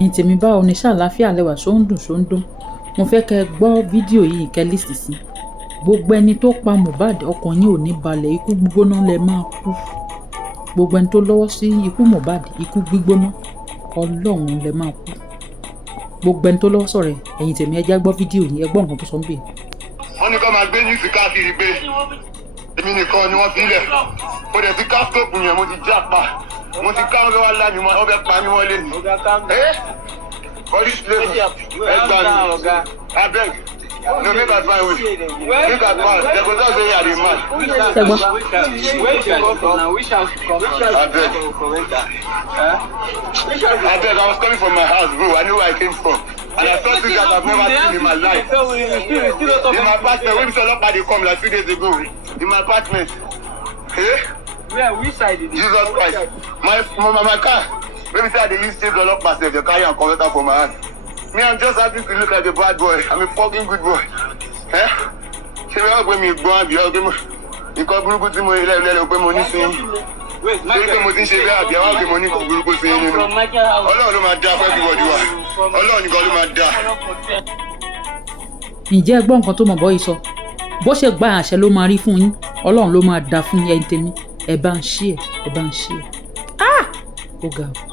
ẹ̀yin tèmi báwo ni ṣàlàáfíà lẹ́wà ṣóńdùn mo fẹ́ kẹ́ gbọ́ fídíò yìí kẹ́ lísì sí gbogbo ẹni tó pa Mohbad ọkàn yín ò ní balẹ̀ ikú gbígbóná lẹ máa kú gbogbo ẹni tó lọ́wọ́ sí ikú Mohbad ikú gbígbóná Ọlọ́run lẹ máa kú gbogbo ẹni tó lọ́wọ́ sọ̀rọ̀ ẹ̀yin tèmi ẹ já gbọ́ fídíò yìí ẹ gbọ́ nǹkan tó sọ ń bè. wọ́n ní kó máa gbé níìsì káàkiri pé èmi nìkan ni wọ́n fi lẹ̀ mo dẹ̀ ti ká stóòpù yẹn mo ti já pa mo ti ká wọn fẹ́ wá lá mi mọ́ ọ fẹ́ pa mí wọ́n lé mi. police lane ẹgbàá mi abeg no make I find way make I pass dem go talk say I dey mad. abeg I was coming from my house bro I know where I came from and I saw things that I've never seen in my life in my apartment wey be say ọlọ́pàá dey come like 2 days ago in my apartment. Yeah, which side is it? Jesus Christ my car wey be say I dey use chase ọlọ́pàá sef dey carry am comot am for my hand. Me, I'm just happy to look like a bad boy. I'm a fucking good boy. Ṣé wọ́n gbé mi gbọ́n àbí ọgbẹ́ mo nǹkan burúkú tí mo ilé ilé pé mo ní sí yín. Torí pé mo ti ń ṣe bẹ́ẹ̀ àbí àwọn ọ̀gbẹ́ mo ní nǹkan burúkú sí yín nínú. Ọlọ́run ló máa dá fún everybody wa. Ọlọ́run nìkan ló máa dá. Ǹjẹ́ ẹ gbọ́ nǹkan tó mọ̀ bọ́ yìí sọ? Bó ṣe gba àṣẹ ló máa rí fún yín. Ọlọ́run ló máa dá fún yín ẹ̀yin tèmi. Ẹ bá ń ṣí ẹ̀. Ó ga o.